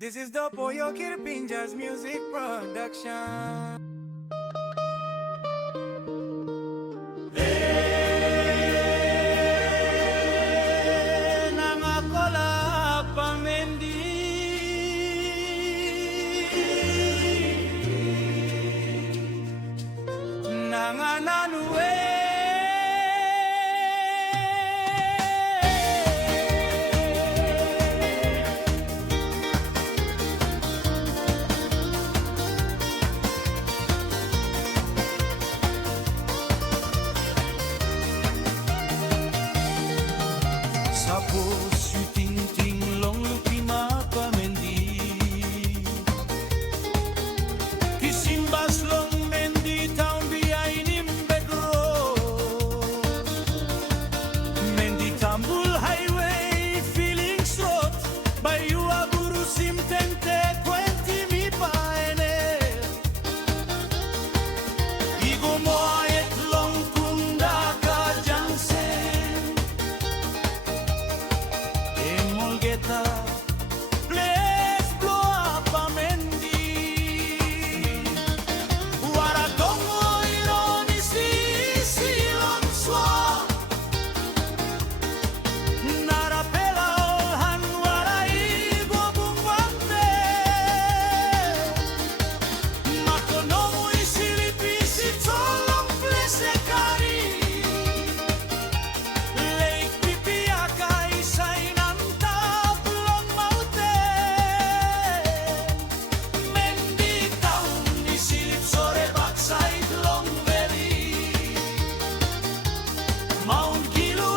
This is the Pollo Kirpinjas music production. Nangakola pamendi nangananue Sapos yu ting ting long lukima pamendi Kisimbas long mendi town biainim bedro Mendi tambul highway feeling strot Bayu aburu simtente kwenti mi paene Igo moayet long kunda ka jansen Molgeta, please blow up a mendi. Waratongo ironi si lanswa. Narapela olhan waraigo bungwante. Makonomu isilipisi tolong plese kari. Lake Pipiaka isaina. Mount Kilo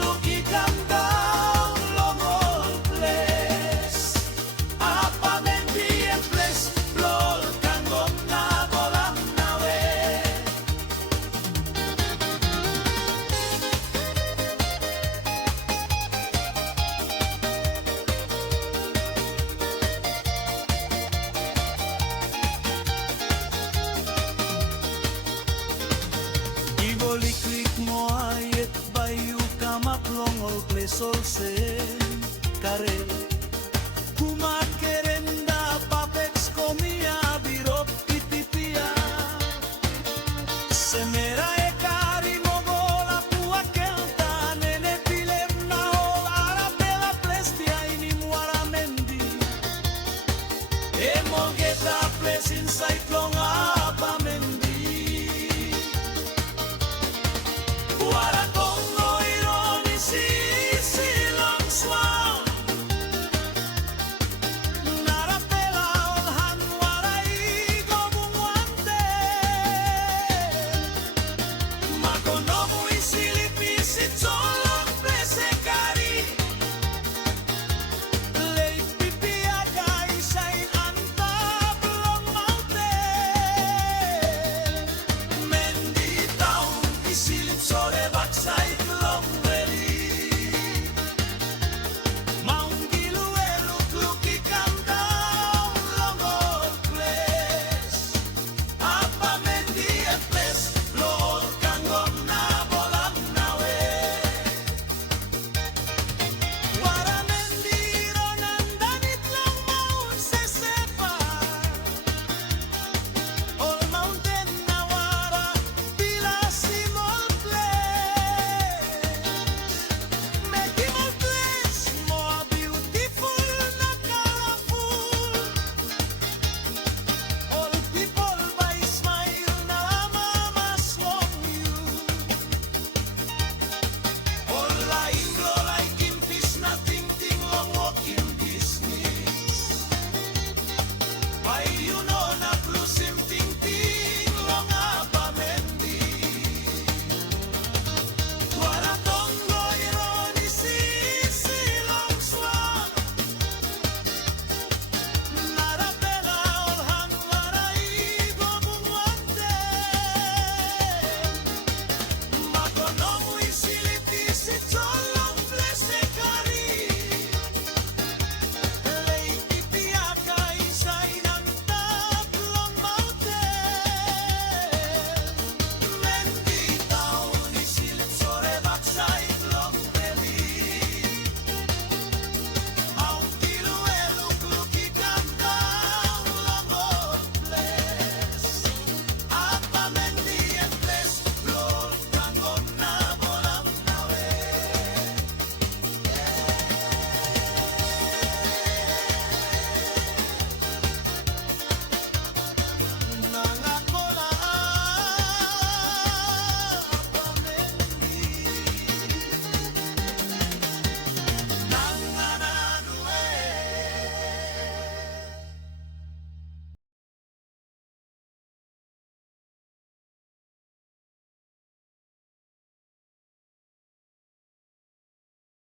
look come down long old place Apa mendi en place Lol kangom na bolam na we Igoli klik mo ayet bayu kamat long ol plesol sen karel Kuma kerenda papex komia birot pitipia Semera e kari mogola pua kelta nene pilem na ol arabela plestia ini muara mendi E moge